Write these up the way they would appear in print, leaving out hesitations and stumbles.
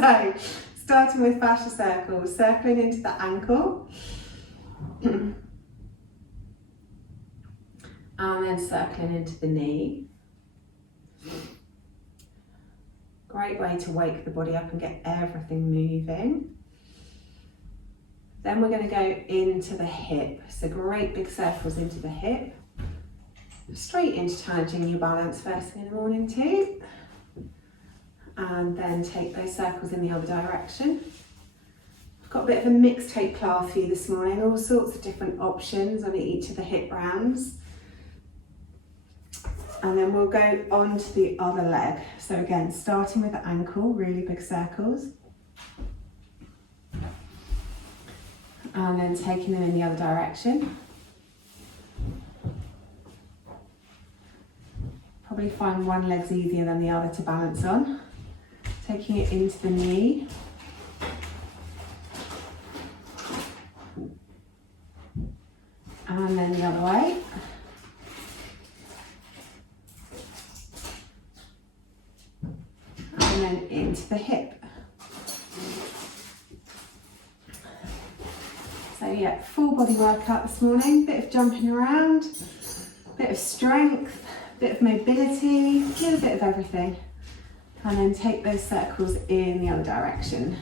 So, starting with fascia circles, circling into the ankle. And then circling into the knee. Great way to wake the body up and get everything moving. Then we're going to go into the hip. So great big circles into the hip. Straight into challenging your balance first thing in the morning too. And then take those circles in the other direction. I've got a bit of a mixtape class for you this morning, all sorts of different options on each of the hip rounds. And then we'll go on to the other leg. So again, starting with the ankle, really big circles. And then taking them in the other direction. Probably find one leg's easier than the other to balance on. Taking it into the knee. And then the other way. And then into the hip. So yeah, full body workout this morning, bit of jumping around, bit of strength, bit of mobility, a little bit of everything. And then take those circles in the other direction.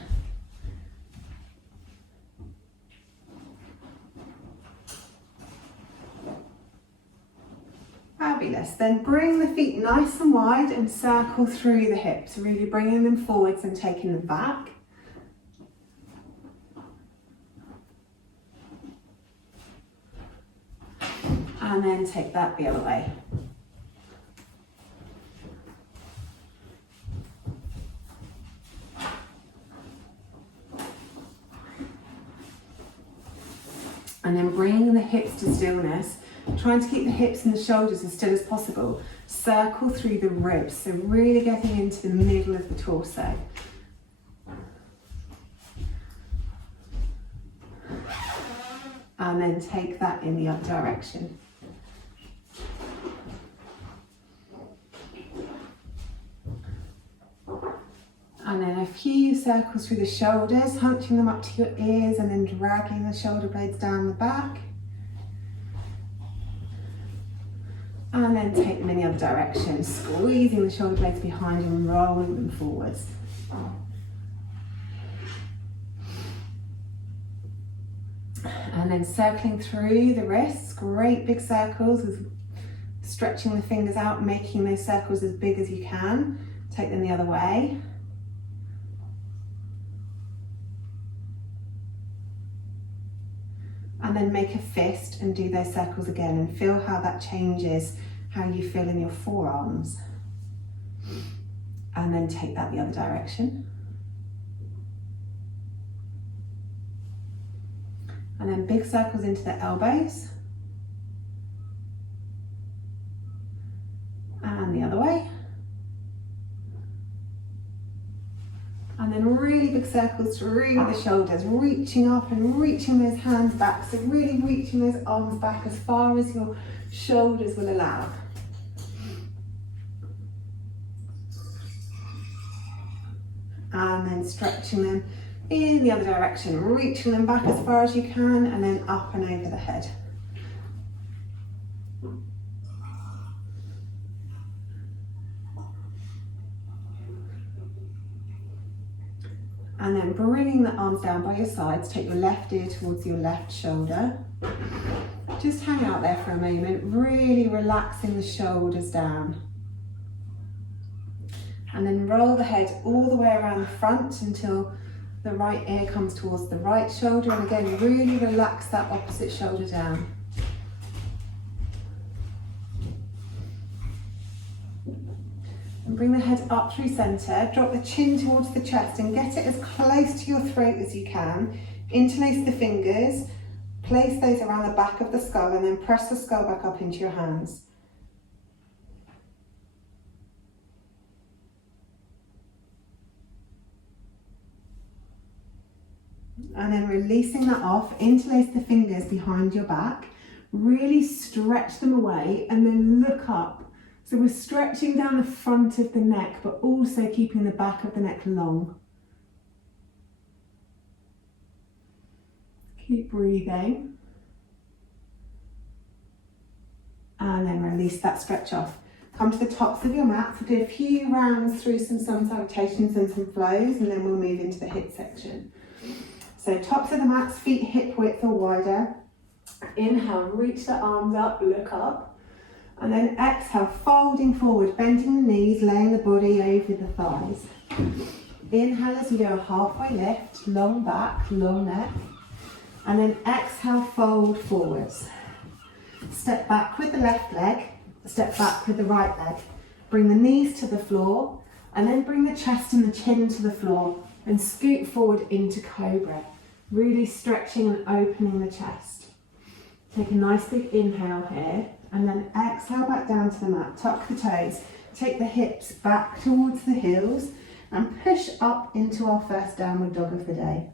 Fabulous. Then bring the feet nice and wide and circle through the hips, really bringing them forwards and taking them back. And then take that the other way. And then bring the hips to stillness, trying to keep the hips and the shoulders as still as possible. Circle through the ribs, so really getting into the middle of the torso. And then take that in the other direction. And then a few circles through the shoulders, hunching them up to your ears and then dragging the shoulder blades down the back. And then take them in the other direction, squeezing the shoulder blades behind you and rolling them forwards. And then circling through the wrists, great big circles with stretching the fingers out, making those circles as big as you can. Take them the other way. And then make a fist and do those circles again and feel how that changes how you feel in your forearms. And then take that the other direction. And then big circles into the elbows. And the other way. And then really big circles through the shoulders, reaching up and reaching those hands back. So really reaching those arms back as far as your shoulders will allow. And then stretching them in the other direction, reaching them back as far as you can and then up and over the head. And then bringing the arms down by your sides, take your left ear towards your left shoulder. Just hang out there for a moment, really relaxing the shoulders down. And then roll the head all the way around the front until the right ear comes towards the right shoulder. And again, really relax that opposite shoulder down. And bring the head up through centre, drop the chin towards the chest and get it as close to your throat as you can. Interlace the fingers, place those around the back of the skull and then press the skull back up into your hands. And then releasing that off, interlace the fingers behind your back, really stretch them away and then look up. So we're stretching down the front of the neck, but also keeping the back of the neck long. Keep breathing. And then release that stretch off. Come to the tops of your mat. So do a few rounds through some sun salutations and some flows, and then we'll move into the HIIT section. So tops of the mats, feet hip width or wider. Inhale, reach the arms up, look up. And then exhale, folding forward, bending the knees, laying the body over the thighs. Inhale as you do a halfway lift, long back, long neck. And then exhale, fold forwards. Step back with the left leg, step back with the right leg. Bring the knees to the floor, and then bring the chest and the chin to the floor, and scoot forward into cobra. Really stretching and opening the chest. Take a nice big inhale here, and then exhale back down to the mat. Tuck the toes, take the hips back towards the heels, and push up into our first downward dog of the day.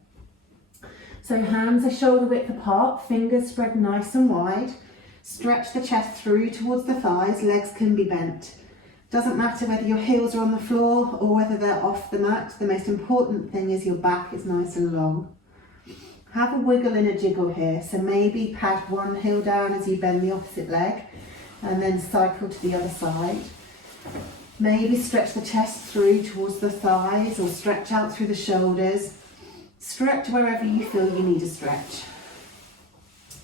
So hands are shoulder width apart, fingers spread nice and wide. Stretch the chest through towards the thighs, legs can be bent. Doesn't matter whether your heels are on the floor or whether they're off the mat, the most important thing is your back is nice and long. Have a wiggle and a jiggle here, so maybe pad one heel down as you bend the opposite leg and then cycle to the other side. Maybe stretch the chest through towards the thighs or stretch out through the shoulders. Stretch wherever you feel you need a stretch.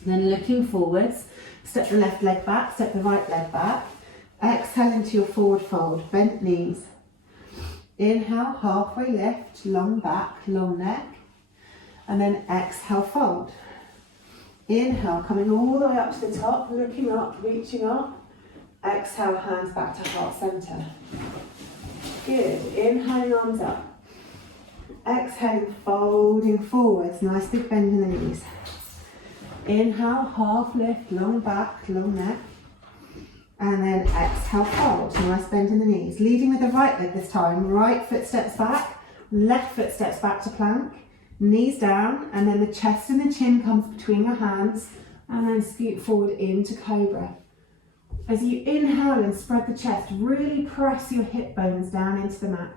Then looking forwards, step the left leg back, step the right leg back. Exhale into your forward fold, bent knees. Inhale, halfway lift, long back, long neck. And then exhale, fold. Inhale, coming all the way up to the top, looking up, reaching up. Exhale, hands back to heart center. Good, inhaling, arms up. Exhaling, folding forwards, nice big bend in the knees. Inhale, half lift, long back, long neck. And then exhale, fold, nice bend in the knees. Leading with the right leg this time, right foot steps back, left foot steps back to plank, knees down, and then the chest and the chin comes between your hands, and then scoot forward into cobra. As you inhale and spread the chest, really press your hip bones down into the mat.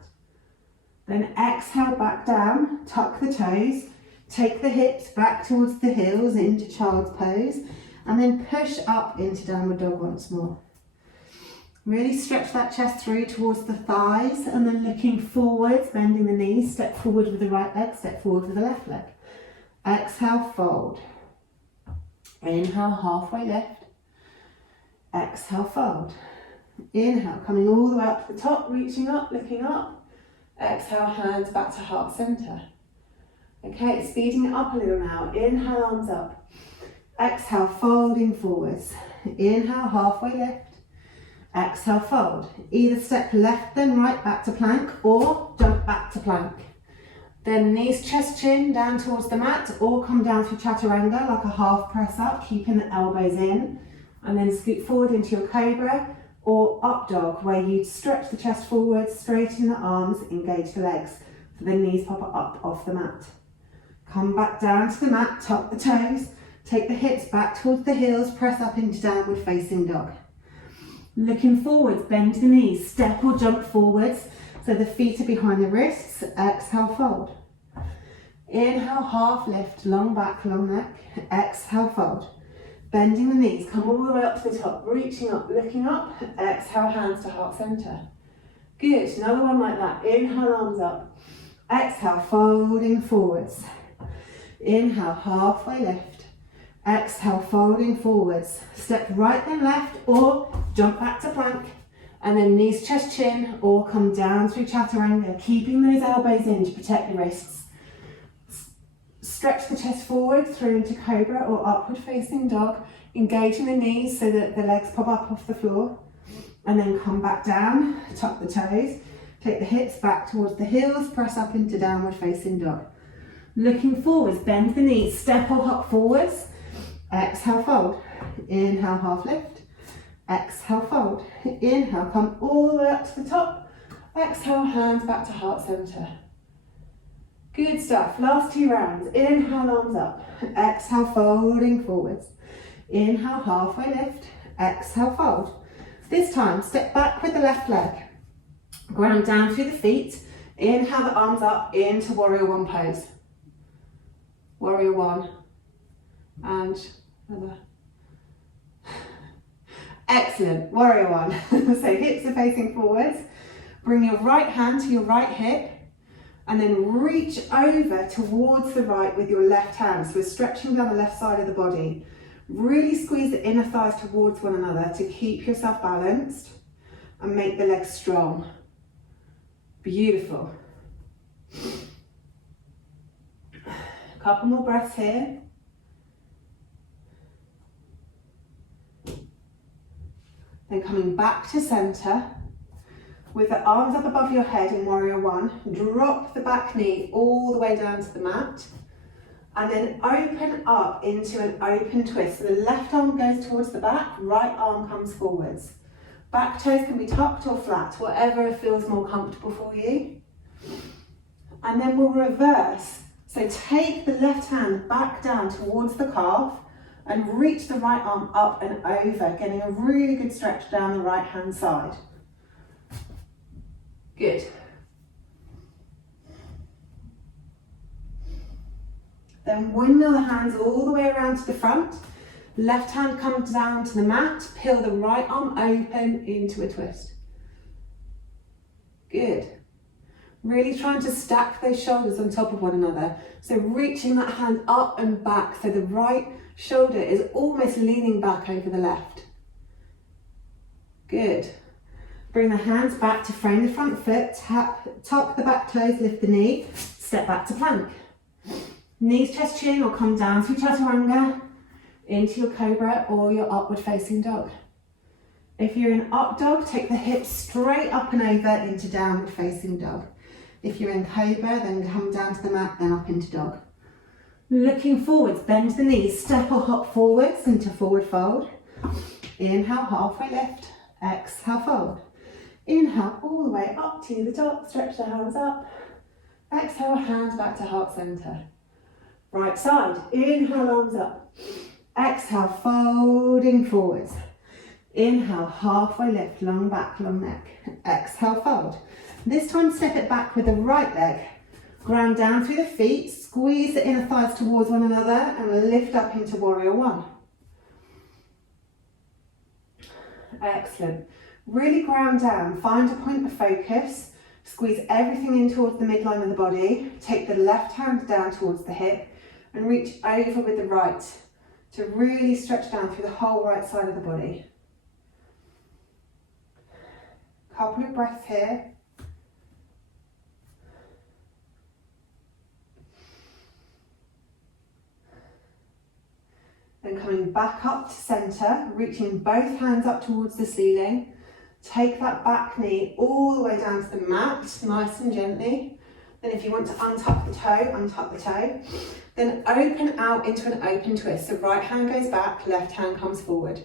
Then exhale back down, tuck the toes, take the hips back towards the heels into child's pose, and then push up into downward dog once more. Really stretch that chest through towards the thighs, and then looking forwards, bending the knees, step forward with the right leg, step forward with the left leg. Exhale, fold. Inhale, halfway lift. Exhale, fold. Inhale, coming all the way up to the top, reaching up, looking up. Exhale, hands back to heart center. Okay, speeding it up a little now. Inhale, arms up. Exhale, folding forwards. Inhale, halfway lift. Exhale, fold. Either step left then right back to plank, or jump back to plank. Then knees, chest, chin down towards the mat, or come down through chaturanga like a half press up, keeping the elbows in. And then scoot forward into your cobra, or up dog, where you stretch the chest forward, straighten the arms, engage the legs. So the knees pop up off the mat. Come back down to the mat, tuck the toes, take the hips back towards the heels, press up into downward facing dog. Looking forwards, bend the knees, step or jump forwards, so the feet are behind the wrists. Exhale, fold. Inhale, half lift, long back, long neck. Exhale, fold. Bending the knees, come all the way up to the top, reaching up, looking up. Exhale, hands to heart center. Good, another one like that. Inhale, arms up. Exhale, folding forwards. Inhale, halfway lift. Exhale, folding forwards. Step right then left, or jump back to plank. And then knees, chest, chin, or come down through chaturanga, keeping those elbows in to protect the wrists. Stretch the chest forward through into cobra or upward facing dog, engaging the knees so that the legs pop up off the floor. And then come back down, tuck the toes, take the hips back towards the heels, press up into downward facing dog. Looking forwards, bend the knees, step or hop forwards. Exhale, fold. Inhale, half lift. Exhale, fold. Inhale, come all the way up to the top. Exhale, hands back to heart center. Good stuff. Last 2 rounds. Inhale, arms up. Exhale, folding forwards. Inhale, halfway lift. Exhale, fold. This time, step back with the left leg. Ground down through the feet. Inhale the arms up into warrior one pose. Warrior one. And another. Excellent, warrior one. So hips are facing forwards. Bring your right hand to your right hip and then reach over towards the right with your left hand. So we're stretching down the left side of the body. Really squeeze the inner thighs towards one another to keep yourself balanced and make the legs strong. Beautiful. A couple more breaths here. Then coming back to center with the arms up above your head in warrior one. Drop the back knee all the way down to the mat. And then open up into an open twist. So the left arm goes towards the back, right arm comes forwards. Back toes can be tucked or flat, whatever feels more comfortable for you. And then we'll reverse. So take the left hand back down towards the calf and reach the right arm up and over, getting a really good stretch down the right hand side. Good. Then windmill the hands all the way around to the front. Left hand comes down to the mat, peel the right arm open into a twist. Good. Really trying to stack those shoulders on top of one another. So reaching that hand up and back so the right shoulder is almost leaning back over the left. Good. Bring the hands back to frame the front foot, tuck the back toes, lift the knee, step back to plank. Knees, chest, chin, or come down through chaturanga into your cobra or your upward facing dog. If you're in up dog, take the hips straight up and over into downward facing dog. If you're in cobra, then come down to the mat, then up into dog. Looking forwards, bend the knees, step or hop forwards into forward fold. Inhale, halfway lift, exhale, fold. Inhale, all the way up to the top, stretch the hands up. Exhale, hands back to heart center. Right side, inhale, arms up. Exhale, folding forwards. Inhale, halfway lift, long back, long neck. Exhale, fold. This time step it back with the right leg. Ground down through the feet, squeeze the inner thighs towards one another and lift up into warrior one. Excellent. Really ground down, find a point of focus, squeeze everything in towards the midline of the body, take the left hand down towards the hip and reach over with the right to really stretch down through the whole right side of the body. Couple of breaths here. Then coming back up to center, reaching both hands up towards the ceiling. Take that back knee all the way down to the mat, nice and gently. Then if you want to untuck the toe. Then open out into an open twist. So right hand goes back, left hand comes forward.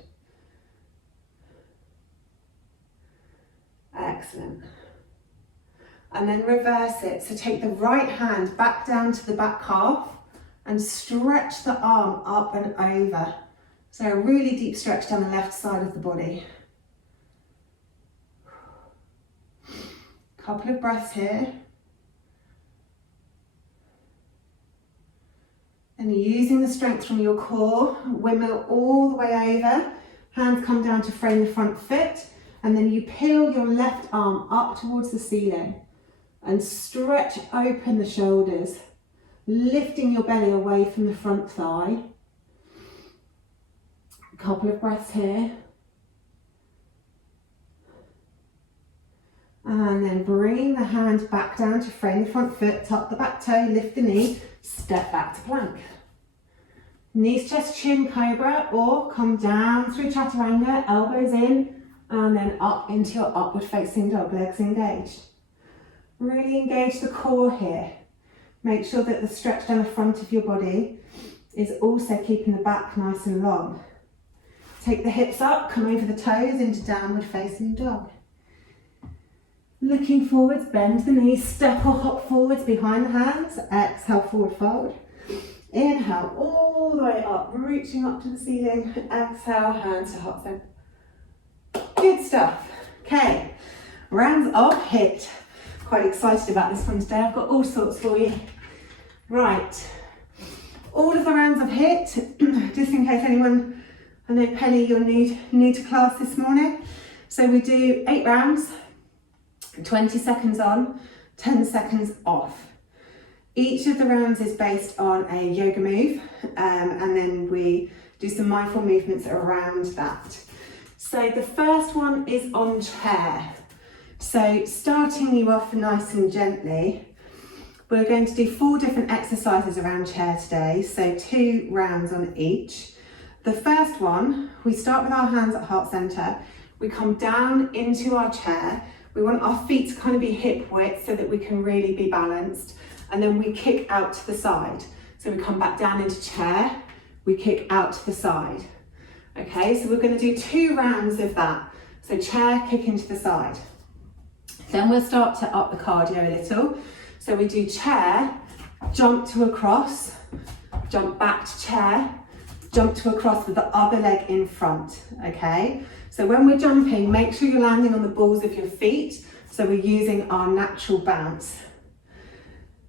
Excellent. And then reverse it. So take the right hand back down to the back calf and stretch the arm up and over. So a really deep stretch down the left side of the body. Couple of breaths here. And using the strength from your core, windmill all the way over. Hands come down to frame the front foot. And then you peel your left arm up towards the ceiling and stretch open the shoulders, lifting your belly away from the front thigh. A couple of breaths here. And then bring the hand back down to frame the front foot, tuck the back toe, lift the knee, step back to plank. Knees, chest, chin, cobra, or come down through chaturanga, elbows in, and then up into your upward facing dog, legs engaged. Really engage the core here. Make sure that the stretch down the front of your body is also keeping the back nice and long. Take the hips up, come over the toes into downward facing dog. Looking forwards, bend the knees, step or hop forwards behind the hands. Exhale, forward fold. Inhale, all the way up, reaching up to the ceiling. Exhale, hands to heart center. Good stuff. Okay, rounds of HIIT. Quite excited about this one today. I've got all sorts for you. Right, all of the rounds of HIIT, just in case anyone, I know Penny, you're new to class this morning. So we do 8 rounds, 20 seconds on, 10 seconds off. Each of the rounds is based on a yoga move, and then we do some mindful movements around that. So the first one is on chair. So starting you off nice and gently, we're going to do 4 different exercises around chair today, so 2 rounds on each. The first one, we start with our hands at heart center. We come down into our chair. We want our feet to kind of be hip width so that we can really be balanced. And then we kick out to the side. So we come back down into chair, we kick out to the side. Okay, so we're going to do 2 rounds of that. So chair, kick into the side. Then we'll start to up the cardio a little. So we do chair, jump to a cross, jump back to chair, jump to a cross with the other leg in front, okay? So when we're jumping, make sure you're landing on the balls of your feet, so we're using our natural bounce.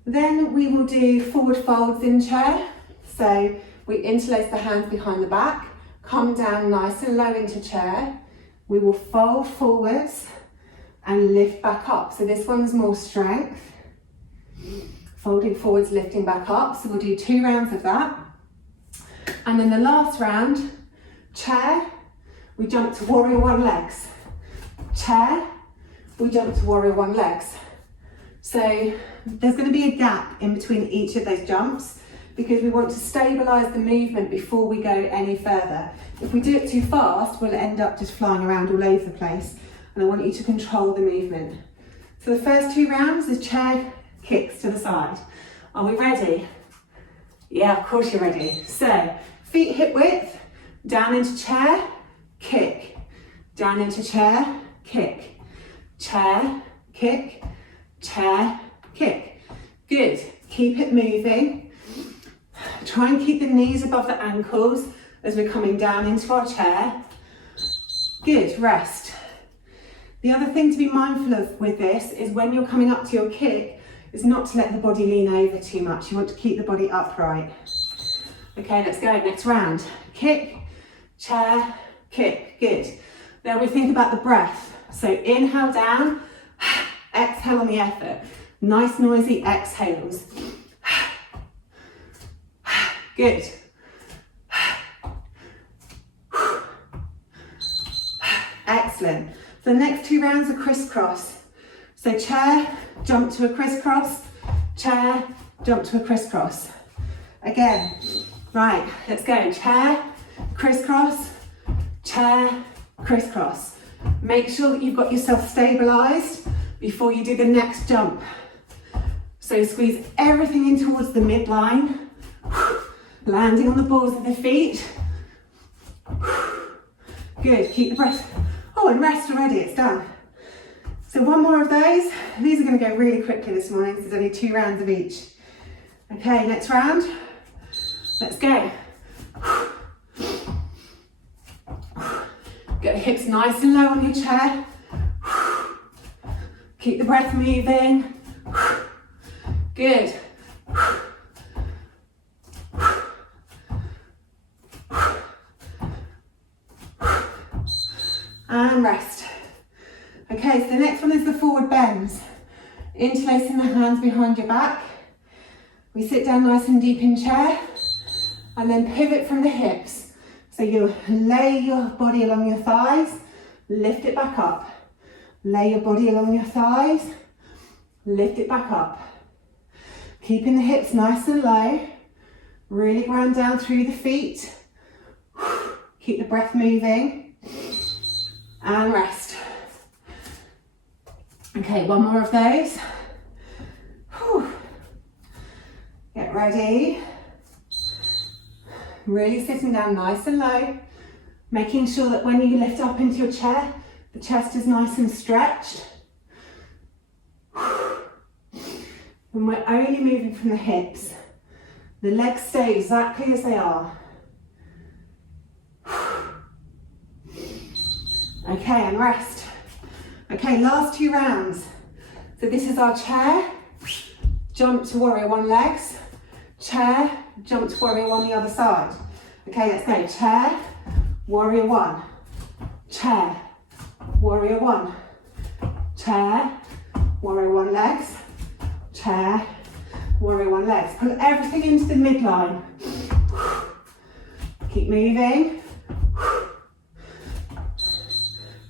Then we will do forward folds in chair. So we interlace the hands behind the back, come down nice and low into chair. We will fold forwards and lift back up. So this one's more strength. Folding forwards, lifting back up. So we'll do 2 rounds of that. And then the last round, chair, we jump to warrior 1 legs. Chair, we jump to warrior 1 legs. So there's going to be a gap in between each of those jumps because we want to stabilise the movement before we go any further. If we do it too fast, we'll end up just flying around all over the place, and I want you to control the movement. So the first 2 rounds is chair, kicks to the side. Are we ready? Yeah, of course you're ready. So feet hip width, down into chair, kick, down into chair, kick, chair, kick, chair, kick. Good. Keep it moving. Try and keep the knees above the ankles as we're coming down into our chair. Good. Rest. The other thing to be mindful of with this is when you're coming up to your kick is not to let the body lean over too much. You want to keep the body upright. Okay, let's go. Next round. Kick, chair, kick. Good. Then we think about the breath. So inhale down. Exhale on the effort. Nice noisy exhales. Good. Excellent. So the next 2 rounds are crisscross. So chair, jump to a crisscross. Chair, jump to a crisscross. Again. Right, let's go. Chair, crisscross. Chair, crisscross. Make sure that you've got yourself stabilised before you do the next jump. So squeeze everything in towards the midline, landing on the balls of the feet. Good, keep the breath. Oh, and rest already, it's done. So 1 more of those. These are going to go really quickly this morning, so there's only 2 rounds of each. Okay, next round. Let's go. Get the hips nice and low on your chair. Keep the breath moving. Good. And rest. Okay, so the next one is the forward bends. Interlacing the hands behind your back. We sit down nice and deep in chair and then pivot from the hips. So you lay your body along your thighs, lift it back up. Lay your body along your thighs, lift it back up. Keeping the hips nice and low, really ground down through the feet. Keep the breath moving and rest. Okay, 1 more of those. Get ready. Really sitting down nice and low, making sure that when you lift up into your chair, the chest is nice and stretched. And we're only moving from the hips. The legs stay exactly as they are. Okay, and rest. Okay, last 2 rounds. So this is our chair. Jump to warrior 1 legs. chair, jump to warrior one the other side. Okay, let's go. Chair, warrior one, chair, warrior one, chair, warrior one legs, chair, warrior one legs. Pull everything into the midline. Keep moving.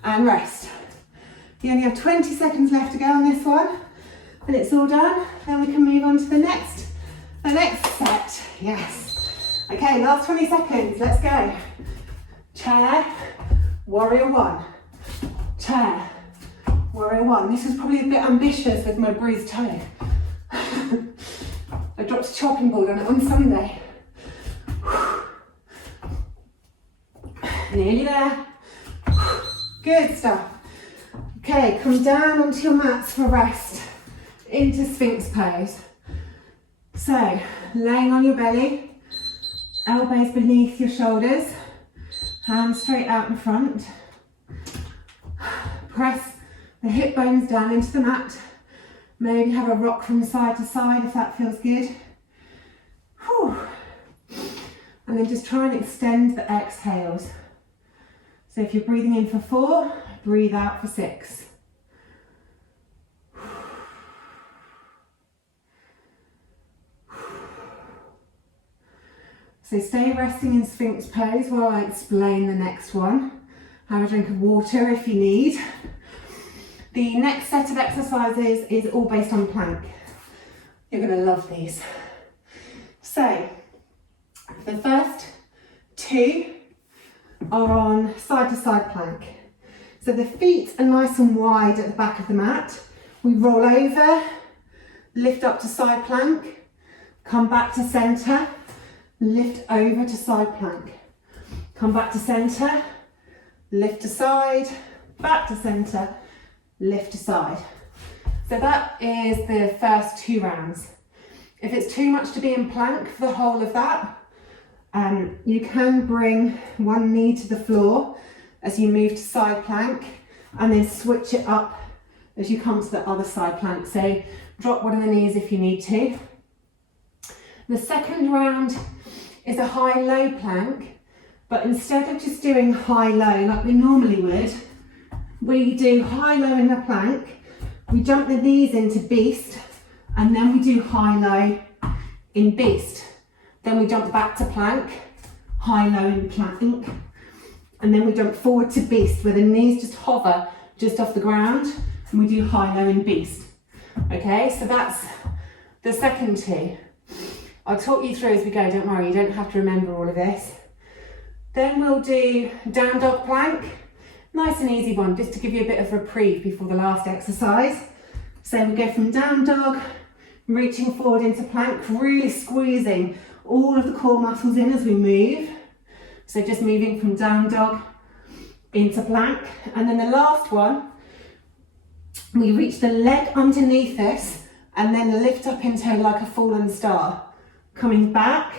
And rest. You only have 20 seconds left to go on this one. When it's all done, then we can move on to the next set. Yes. Okay, last 20 seconds. Let's go. Chair, warrior one. Chair, warrior one. This is probably a bit ambitious with my bruised toe. I dropped a chopping board on it on Sunday. Nearly there. Good stuff. Okay, come down onto your mats for rest. Into Sphinx pose. So, laying on your belly, elbows beneath your shoulders, hands straight out in front. Press the hip bones down into the mat. Maybe have a rock from side to side if that feels good. Whew. And then just try and extend the exhales. So if you're breathing in for 4, breathe out for 6. So stay resting in Sphinx pose while I explain the next one. Have a drink of water if you need. The next set of exercises is all based on plank. You're going to love these. So the first 2 are on side to side plank. So the feet are nice and wide at the back of the mat. We roll over, lift up to side plank, come back to center, lift over to side plank, come back to center, lift to side, back to center, lift to side. So that is the first 2 rounds. If it's too much to be in plank for the whole of that, you can bring one knee to the floor as you move to side plank and then switch it up as you come to the other side plank. So drop one of the knees if you need to. The second round is a high-low plank, but instead of just doing high-low like we normally would, we do high-low in the plank, we jump the knees into beast, and then we do high-low in beast. Then we jump back to plank, high-low in plank, and then we jump forward to beast where the knees just hover just off the ground, and we do high-low in beast. Okay, so that's the second 2. I'll talk you through as we go, don't worry, you don't have to remember all of this. Then we'll do down dog plank, nice and easy one, just to give you a bit of reprieve before the last exercise. So we go from down dog, reaching forward into plank, really squeezing all of the core muscles in as we move. So just moving from down dog into plank. And then the last one, we reach the leg underneath us and then lift up into like a fallen star. Coming back,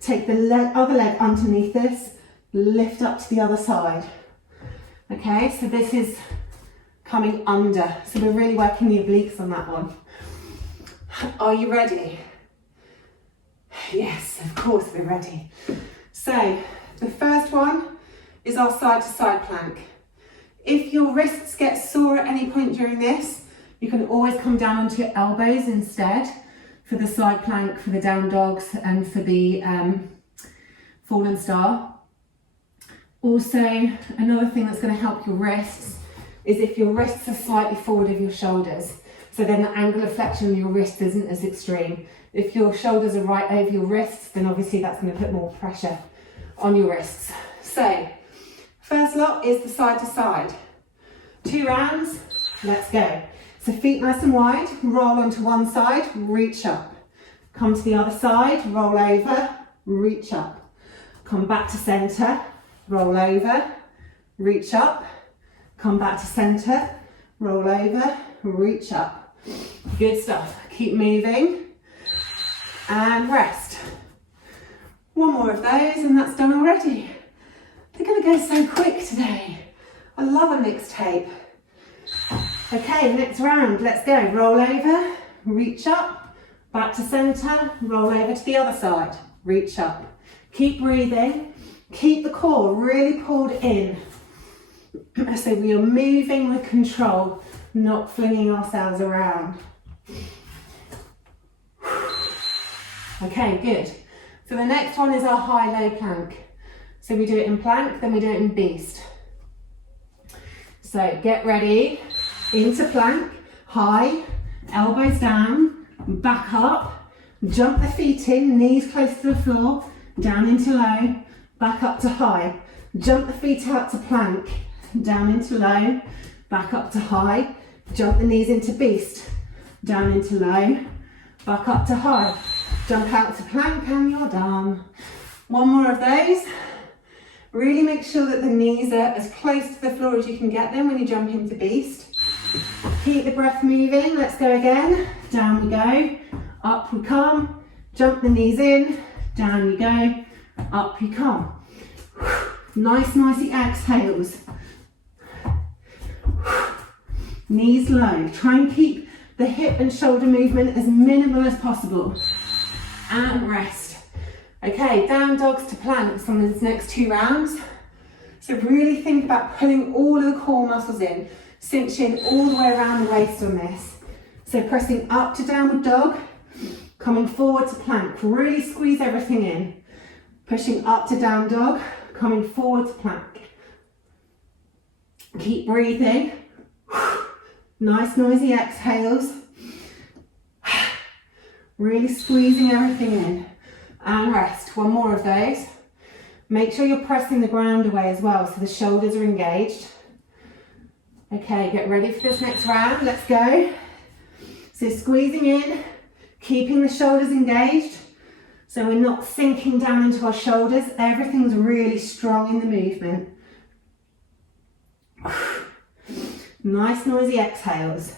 take the other leg underneath us, lift up to the other side. Okay, so this is coming under. So we're really working the obliques on that one. Are you ready? Yes, of course we're ready. So the first one is our side to side plank. If your wrists get sore at any point during this, you can always come down onto your elbows instead for the side plank, for the down dogs, and for the fallen star. Also, another thing that's going to help your wrists is if your wrists are slightly forward of your shoulders. So then the angle of flexion of your wrist isn't as extreme. If your shoulders are right over your wrists, then obviously that's going to put more pressure on your wrists. So, first lot is the side to side. 2 rounds, let's go. So feet nice and wide, roll onto one side, reach up. Come to the other side, roll over, reach up. Come back to center, roll over, reach up. Come back to center, roll over, reach up. Good stuff. Keep moving and rest. One more of those and that's done already. They're going to go so quick today. I love a mixtape. Okay, next round, let's go. Roll over, reach up, Back to center, roll over to the other side, reach up. Keep breathing, keep the core really pulled in. So we are moving with control, not flinging ourselves around. Okay, good. So the next one is our high-low plank. So we do it in plank, then we do it in beast. So get ready, into plank, high, elbows down, back up, jump the feet in, knees close to the floor, down into low, back up to high. Jump the feet out to plank, down into low, back up to high. Jump the knees into beast, down into low, back up to high. Jump out to plank and you're done. One more of those. Really make sure that the knees are as close to the floor as you can get them when you jump into beast. Keep the breath moving. Let's go again. Down we go, up we come. Jump the knees in, down you go, up you come. Nice, nicey exhales. Knees low. Try and keep the hip and shoulder movement as minimal as possible. And rest. Okay, down dogs to planks on these next 2 rounds. So really think about pulling all of the core muscles in, cinching all the way around the waist on this. So pressing up to downward dog, coming forward to plank. Really squeeze everything in. Pushing up to down dog, coming forward to plank. Keep breathing. Nice noisy exhales. Really squeezing everything in. And rest. One more of those. Make sure you're pressing the ground away as well so the shoulders are engaged. Okay, get ready for this next round. Let's go. So squeezing in, keeping the shoulders engaged. So we're not sinking down into our shoulders. Everything's really strong in the movement. Nice noisy exhales.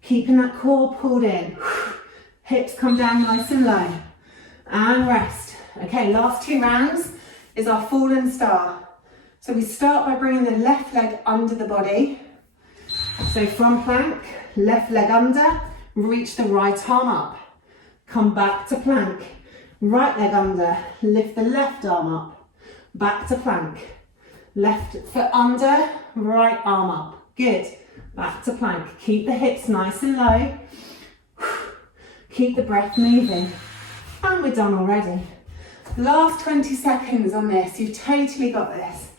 Keeping that core pulled in. Hips come down nice and low. And rest. Okay, last 2 rounds is our fallen star. So we start by bringing the left leg under the body. So from plank, left leg under, reach the right arm up. Come back to plank. Right leg under, lift the left arm up. Back to plank. Left foot under, right arm up. Good. Back to plank. Keep the hips nice and low. Keep the breath moving. And we're done already. Last 20 seconds on this. You've totally got this.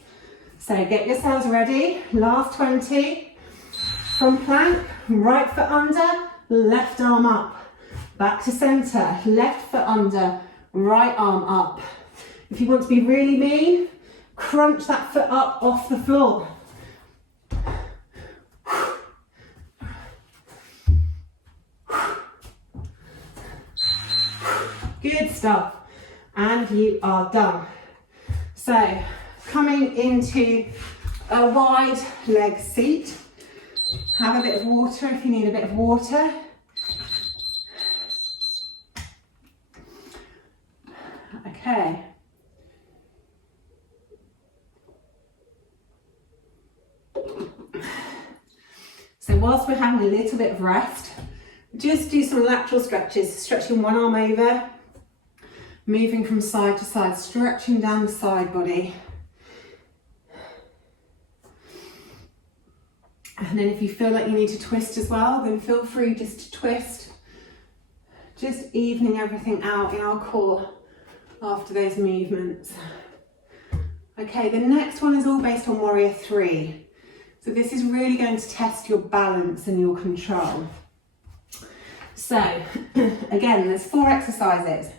So get yourselves ready. Last 20. From plank, right foot under, left arm up. Back to center, left foot under, right arm up. If you want to be really mean, crunch that foot up off the floor. Good stuff. And you are done. So, coming into a wide leg seat. Have a bit of water if you need a bit of water. Okay. So whilst we're having a little bit of rest, just do some lateral stretches, stretching one arm over, moving from side to side, stretching down the side body. And then if you feel like you need to twist as well, then feel free just to twist. Just evening everything out in our core after those movements. Okay, the next one is all based on Warrior 3. So this is really going to test your balance and your control. So, again, there's 4 exercises.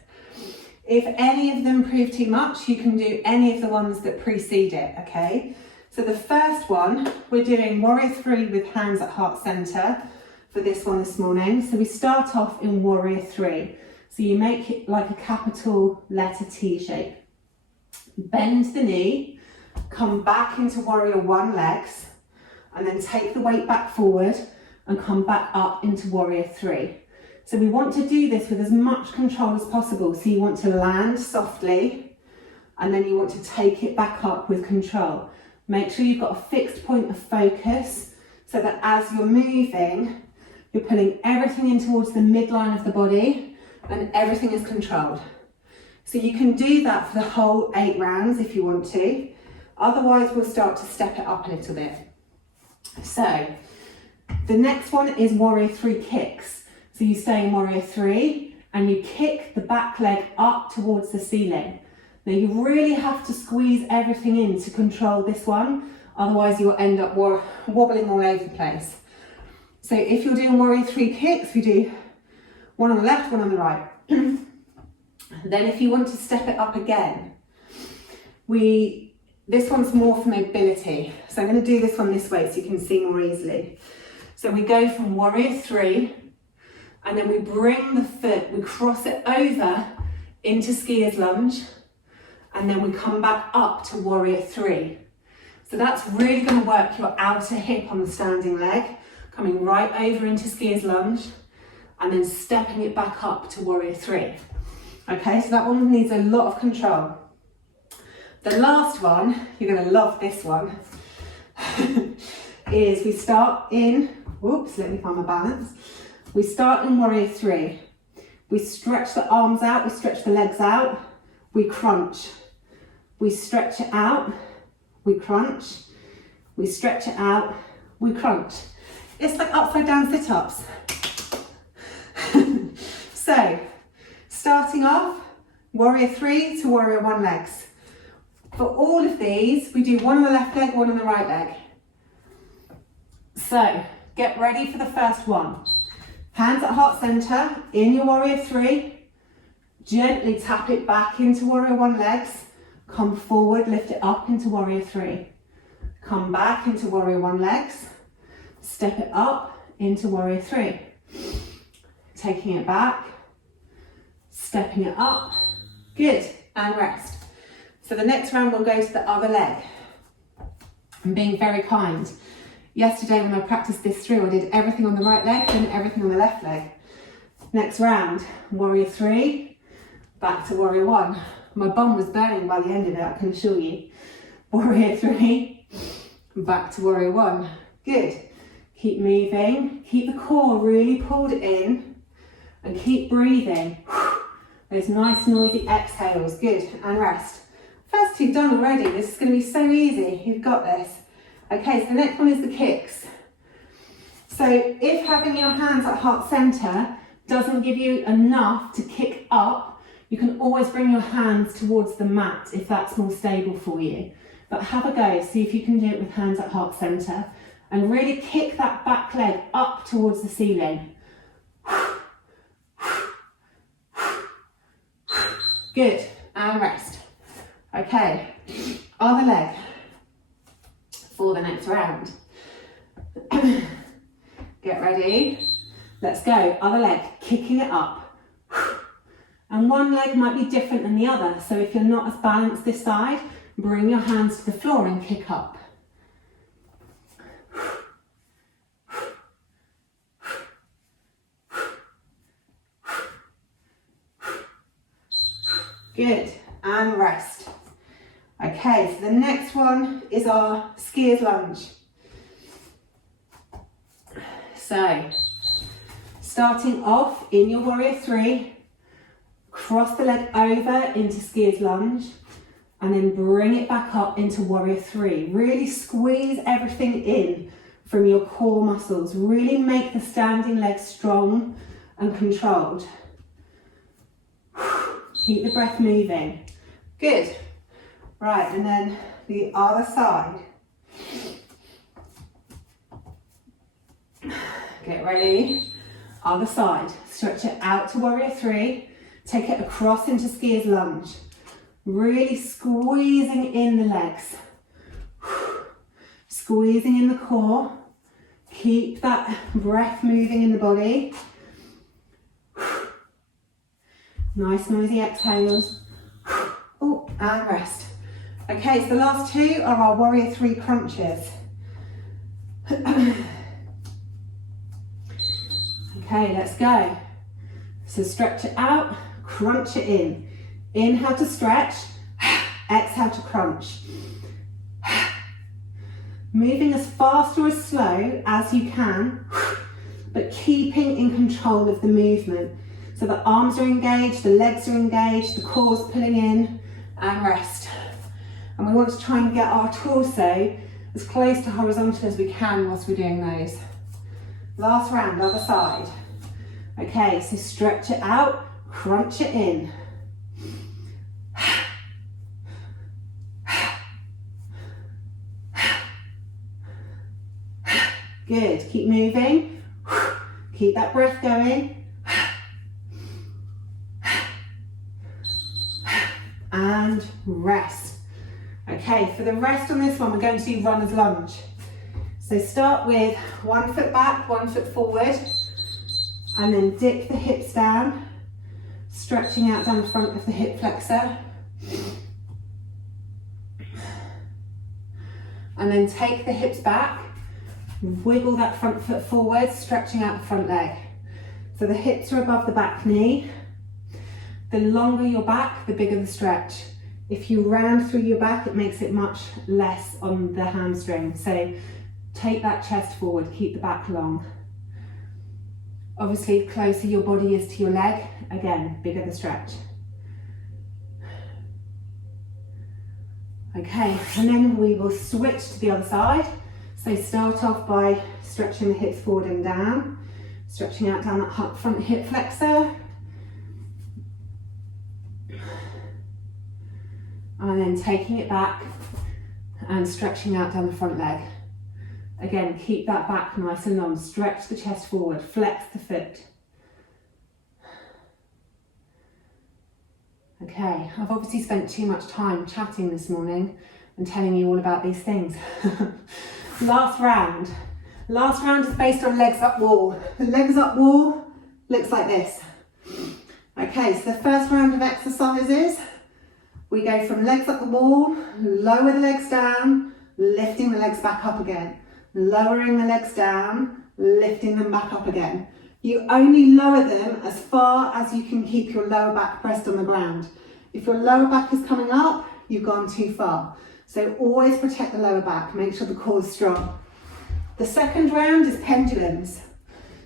If any of them prove too much, you can do any of the ones that precede it, okay? So the first one, we're doing Warrior 3 with hands at heart center for this one this morning. So we start off in Warrior 3. So you make it like a capital letter T shape. Bend the knee, come back into Warrior 1 legs, and then take the weight back forward and come back up into Warrior 3. So we want to do this with as much control as possible. So you want to land softly, and then you want to take it back up with control. Make sure you've got a fixed point of focus so that as you're moving, You're pulling everything in towards the midline of the body and everything is controlled. So you can do that for the whole 8 rounds if you want to. Otherwise, we'll start to step it up a little bit. So the next one is warrior 3 kicks. So you stay in warrior 3 and you kick the back leg up towards the ceiling. Now you really have to squeeze everything in to control this one, otherwise you'll end up wobbling all over the place. So if you're doing warrior 3 kicks, we do one on the left, one on the right. Then if you want to step it up again, this one's more for mobility. So I'm going to do this one this way so you can see more easily. So we go from warrior 3 and then we bring the foot, we cross it over into skier's lunge and then we come back up to warrior 3. So that's really going to work your outer hip on the standing leg, coming right over into skier's lunge and then stepping it back up to warrior 3. Okay, so that one needs a lot of control. The last one, you're going to love this one, is we start in, whoops, let me find my balance. We start in warrior 3. We stretch the arms out, we stretch the legs out, we crunch. We stretch it out, we crunch. We stretch it out, we crunch. It's like upside down sit-ups. So, starting off, warrior 3 to warrior 1 legs. For all of these, we do one on the left leg, one on the right leg. So, get ready for the first one. Hands at heart center, in your warrior 3. Gently tap it back into warrior 1 legs. Come forward, lift it up into warrior 3. Come back into warrior 1 legs. Step it up into warrior 3. Taking it back. Stepping it up. Good, and rest. So the next round we'll go to the other leg. I'm being very kind. Yesterday when I practiced this through, I did everything on the right leg and everything on the left leg. Next round, warrior 3, back to warrior 1. My bum was burning by the end of it, I can assure you. Warrior 3, back to warrior 1. Good. Keep moving. Keep the core really pulled in and keep breathing. Those nice noisy exhales. Good. And rest. First 2 done already. This is going to be so easy. You've got this. Okay, so the next one is the kicks. So if having your hands at heart center doesn't give you enough to kick up, you can always bring your hands towards the mat if that's more stable for you. But have a go, see if you can do it with hands at heart center and really kick that back leg up towards the ceiling. Good, and rest. Okay, other leg for the next round. Get ready. Let's go. Other leg, kicking it up. And one leg might be different than the other. So if you're not as balanced this side, bring your hands to the floor and kick up. Good. And rest. Okay, so the next one is our skier's lunge. So, starting off in your warrior 3, cross the leg over into skier's lunge and then bring it back up into warrior 3. Really squeeze everything in from your core muscles. Really make the standing leg strong and controlled. Keep the breath moving. Good. Right, and then the other side. Get ready. Other side. Stretch it out to warrior 3. Take it across into skier's lunge. Really squeezing in the legs. Squeezing in the core. Keep that breath moving in the body. Nice noisy exhales. Oh, and rest. Okay, so the last 2 are our warrior 3 crunches. Okay, let's go. So stretch it out, crunch it in. Inhale to stretch, exhale to crunch. Moving as fast or as slow as you can, but keeping in control of the movement. So the arms are engaged, the legs are engaged, the core's pulling in, and rest. And we want to try and get our torso as close to horizontal as we can whilst we're doing those. Last round, other side. Okay, so stretch it out, crunch it in. Good, keep moving. Keep that breath going. And rest. Okay, for the rest on this one, we're going to do runner's lunge. So start with 1 foot back, 1 foot forward, and then dip the hips down, stretching out down the front of the hip flexor. And then take the hips back, wiggle that front foot forward, stretching out the front leg. So the hips are above the back knee. The longer your back, the bigger the stretch. If you round through your back, it makes it much less on the hamstring. So take that chest forward, keep the back long. Obviously, the closer your body is to your leg, again, bigger the stretch. Okay, and then we will switch to the other side. So start off by stretching the hips forward and down, stretching out down that front hip flexor. And then taking it back and stretching out down the front leg. Again, keep that back nice and long, stretch the chest forward, flex the foot. Okay, I've obviously spent too much time chatting this morning and telling you all about these things. Last round. Last round is based on legs up wall. The legs up wall looks like this. Okay, so the first round of exercises, we go from legs up the wall, lower the legs down, lifting the legs back up again. Lowering the legs down, lifting them back up again. You only lower them as far as you can keep your lower back pressed on the ground. If your lower back is coming up, you've gone too far. So always protect the lower back, make sure the core is strong. The second round is pendulums.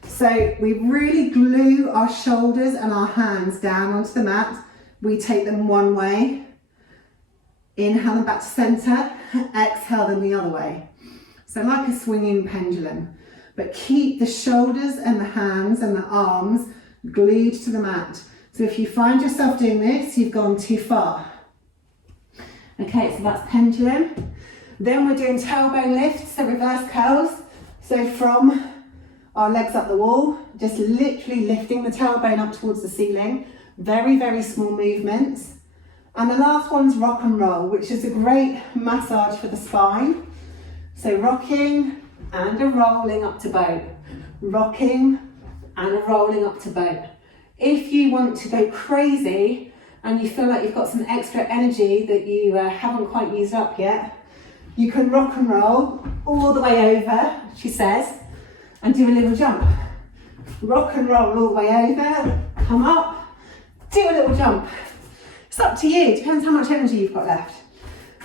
So we really glue our shoulders and our hands down onto the mat. We take them one way, inhale them back to center, exhale them the other way. So like a swinging pendulum, but keep the shoulders and the hands and the arms glued to the mat. So if you find yourself doing this, you've gone too far. Okay, so that's pendulum. Then we're doing tailbone lifts, so reverse curls. So from our legs up the wall, just literally lifting the tailbone up towards the ceiling. Very, very small movements. And the last one's rock and roll, which is a great massage for the spine. So rocking and a rolling up to boat. Rocking and a rolling up to boat. If you want to go crazy and you feel like you've got some extra energy that you haven't quite used up yet, you can rock and roll all the way over, she says, and do a little jump. Rock and roll all the way over, come up, do a little jump. It's up to you, depends how much energy you've got left.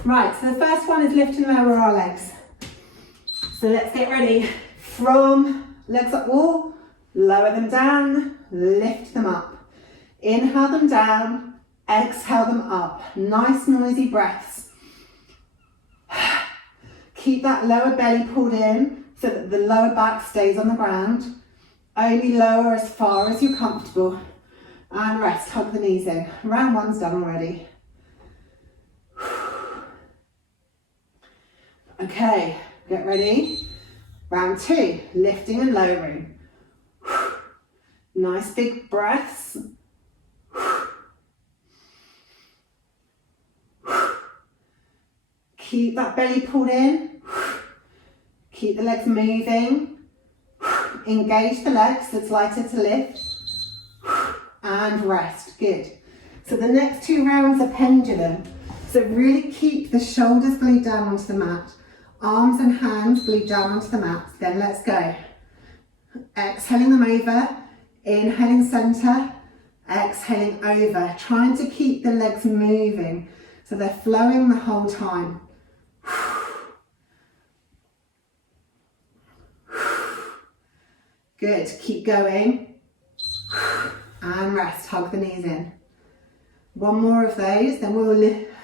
Right, so the first one is lift and lower our legs. So let's get ready. From legs up wall, lower them down, lift them up. Inhale them down, exhale them up. Nice noisy breaths. Keep that lower belly pulled in so that the lower back stays on the ground. Only lower as far as you're comfortable. And rest, hug the knees in. Round one's done already. Okay, get ready. Round two, lifting and lowering. Nice big breaths. Keep that belly pulled in. Keep the legs moving. Engage the legs, it's lighter to lift. And rest, good. So the next two rounds are pendulum. So really keep the shoulders glued down onto the mat. Arms and hands glued down onto the mat. Then let's go. Exhaling them over. Inhaling center. Exhaling over. Trying to keep the legs moving so they're flowing the whole time. Good, keep going. And rest, hug the knees in. One more of those, then we'll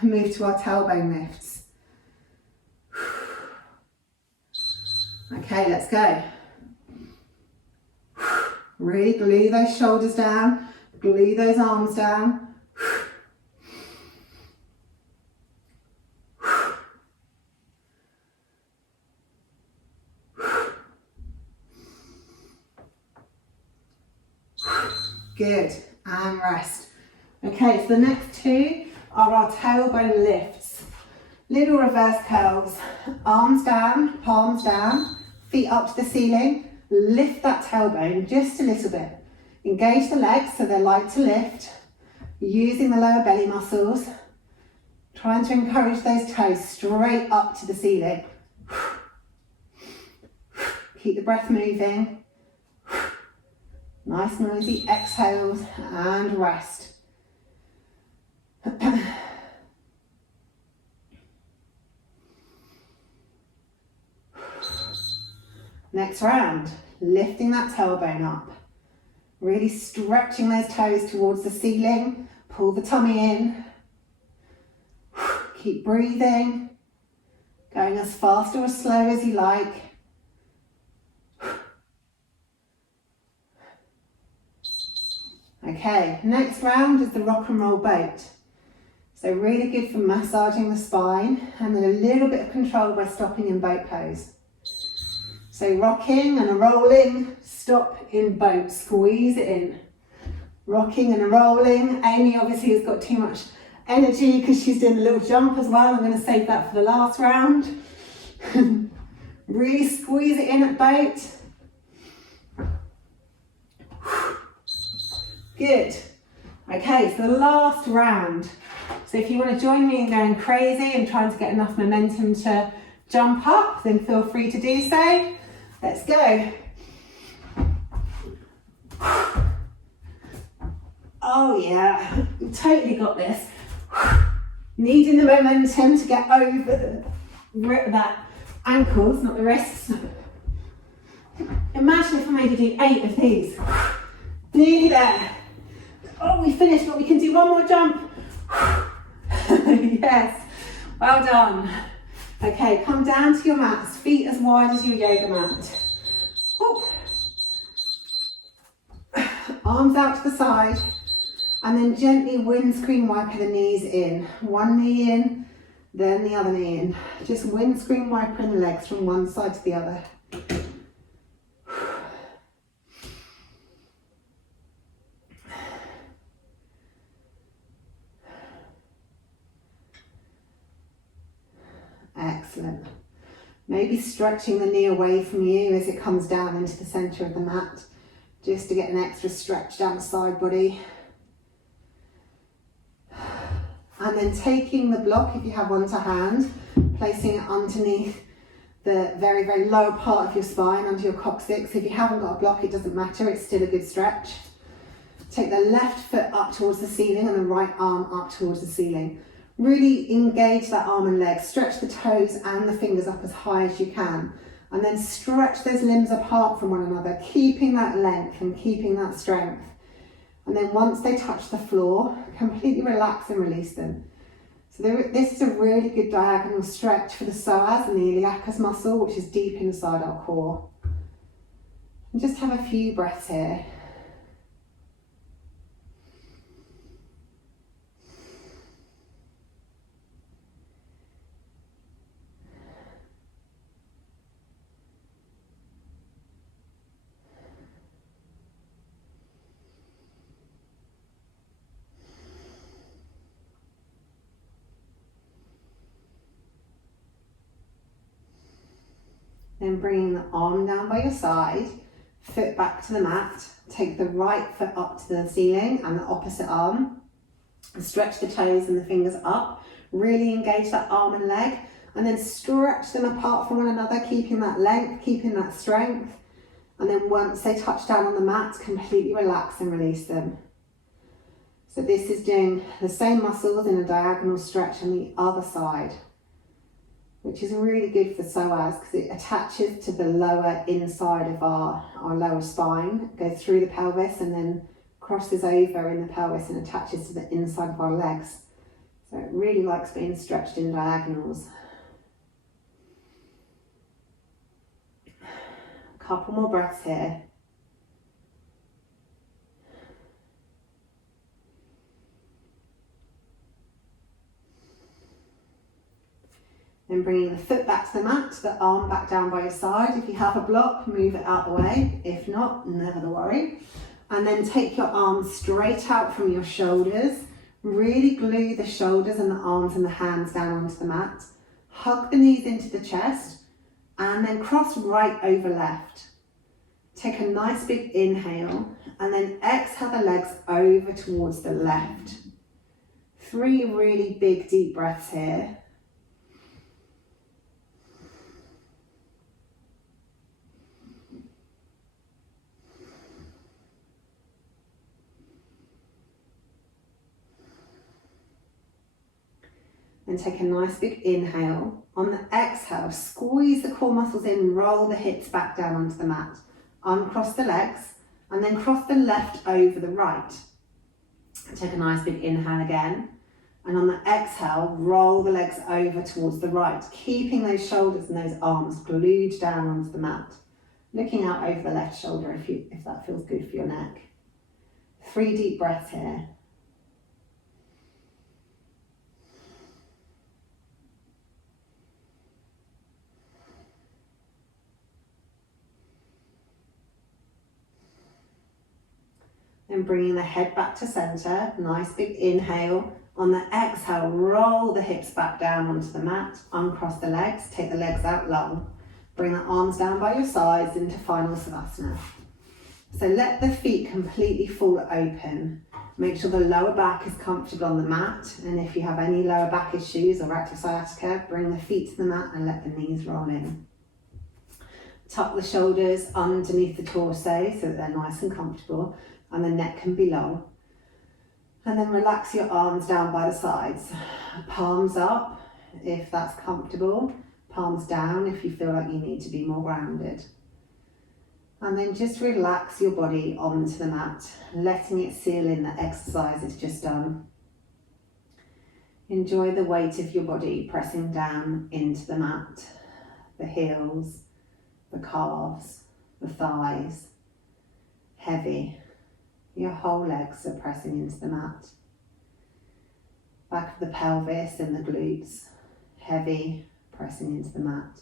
move to our tailbone lifts. Okay, let's go. Really glue those shoulders down, glue those arms down. Good, and rest. Okay, so the next two are our tailbone lifts. Little reverse curls, arms down, palms down, feet up to the ceiling. Lift that tailbone just a little bit. Engage the legs so they're light to lift, using the lower belly muscles. Trying to encourage those toes straight up to the ceiling. Keep the breath moving. Nice noisy exhales and rest. Next round, lifting that tailbone up. Really stretching those toes towards the ceiling. Pull the tummy in. Keep breathing. Going as fast or as slow as you like. Okay, next round is the rock and roll boat. So really good for massaging the spine, and then a little bit of control by stopping in boat pose. So rocking and a rolling, stop in boat, squeeze it in. Rocking and a rolling. Amy obviously has got too much energy because she's doing a little jump as well. I'm going to save that for the last round. Really squeeze it in at boat. Good. Okay, so the last round. So if you want to join me in going crazy and trying to get enough momentum to jump up, then feel free to do so. Let's go. Oh yeah, we've totally got this. Needing the momentum to get over that ankles, not the wrists. Imagine if I made you do 8 of these. Nearly there. Oh, we finished, but we can do one more jump. Yes, well done. Okay, come down to your mats, feet as wide as your yoga mat. Ooh. Arms out to the side, and then gently windscreen wiper the knees in. One knee in, then the other knee in. Just windscreen wipering the legs from one side to the other. Excellent. Maybe stretching the knee away from you as it comes down into the centre of the mat, just to get an extra stretch down the side body. And then taking the block, if you have one to hand, placing it underneath the very, very lower part of your spine, under your coccyx. If you haven't got a block, it doesn't matter, it's still a good stretch. Take the left foot up towards the ceiling and the right arm up towards the ceiling. Really engage that arm and leg, stretch the toes and the fingers up as high as you can, and then stretch those limbs apart from one another, keeping that length and keeping that strength. And then once they touch the floor, completely relax and release them. So this is a really good diagonal stretch for the psoas and the iliacus muscle, which is deep inside our core. And just have a few breaths here. Then bringing the arm down by your side, foot back to the mat, take the right foot up to the ceiling and the opposite arm. Stretch the toes and the fingers up, really engage that arm and leg, and then stretch them apart from one another, keeping that length, keeping that strength. And then once they touch down on the mat, completely relax and release them. So this is doing the same muscles in a diagonal stretch on the other side. which is really good for psoas because it attaches to the lower inside of our lower spine, goes through the pelvis and then crosses over in the pelvis and attaches to the inside of our legs. So it really likes being stretched in diagonals. A couple more breaths here. Then bringing the foot back to the mat, the arm back down by your side. If you have a block, move it out the way. If not, never the worry. And then take your arms straight out from your shoulders. Really glue the shoulders and the arms and the hands down onto the mat. Hug the knees into the chest and then cross right over left. Take a nice big inhale and then exhale the legs over towards the left. 3 really big deep breaths here. And take a nice big inhale. On the exhale, squeeze the core muscles in, roll the hips back down onto the mat. Uncross the legs and then cross the left over the right. Take a nice big inhale again. And on the exhale, roll the legs over towards the right, keeping those shoulders and those arms glued down onto the mat. Looking out over the left shoulder if that feels good for your neck. 3 deep breaths here. And bringing the head back to center, nice big inhale. On the exhale, roll the hips back down onto the mat, uncross the legs, take the legs out long. Bring the arms down by your sides into final savasana. So let the feet completely fall open. Make sure the lower back is comfortable on the mat. And if you have any lower back issues or active sciatica, bring the feet to the mat and let the knees roll in. Tuck the shoulders underneath the torso so that they're nice and comfortable. And the neck can be long. And then relax your arms down by the sides. Palms up if that's comfortable. Palms down if you feel like you need to be more grounded. And then just relax your body onto the mat, letting it seal in the exercise it's just done. Enjoy the weight of your body pressing down into the mat. The heels, the calves, the thighs. Heavy. Your whole legs are pressing into the mat. Back of the pelvis and the glutes, heavy, pressing into the mat.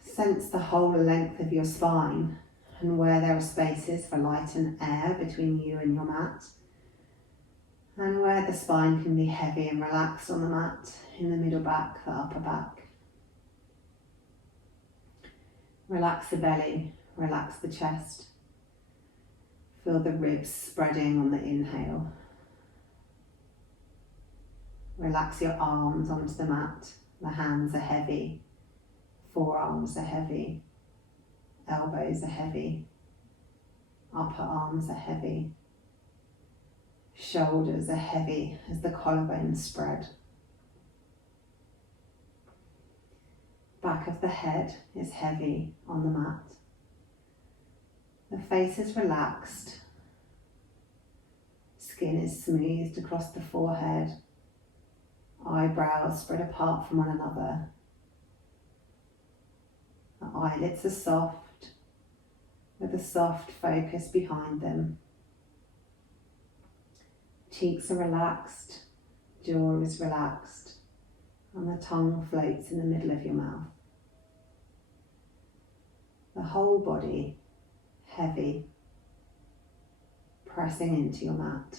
Sense the whole length of your spine and where there are spaces for light and air between you and your mat. And where the spine can be heavy and relaxed on the mat, in the middle back, the upper back. Relax the belly, relax the chest. Feel the ribs spreading on the inhale. Relax your arms onto the mat. The hands are heavy. Forearms are heavy. Elbows are heavy. Upper arms are heavy. Shoulders are heavy as the collarbones spread. Back of the head is heavy on the mat. The face is relaxed. Skin is smoothed across the forehead. Eyebrows spread apart from one another. The eyelids are soft, with a soft focus behind them. Cheeks are relaxed, jaw is relaxed, and the tongue floats in the middle of your mouth. The whole body heavy, pressing into your mat.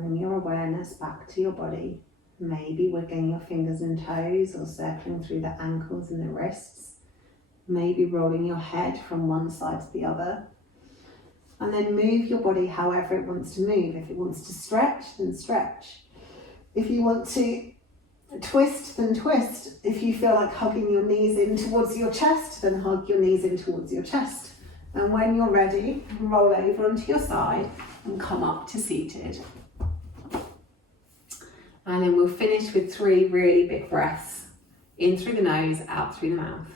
bring your awareness back to your body, maybe wiggling your fingers and toes or circling through the ankles and the wrists, maybe rolling your head from one side to the other. And then move your body however it wants to move. If it wants to stretch, then stretch. If you want to twist, then twist. If you feel like hugging your knees in towards your chest, then hug your knees in towards your chest. And when you're ready, roll over onto your side and come up to seated. And then we'll finish with 3 really big breaths. In through the nose, out through the mouth.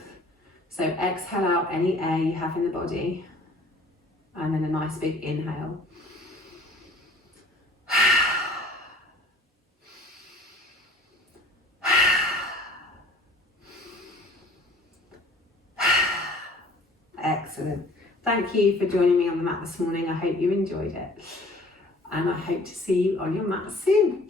So exhale out any air you have in the body. And then a nice big inhale. Excellent. Thank you for joining me on the mat this morning. I hope you enjoyed it. And I hope to see you on your mat soon.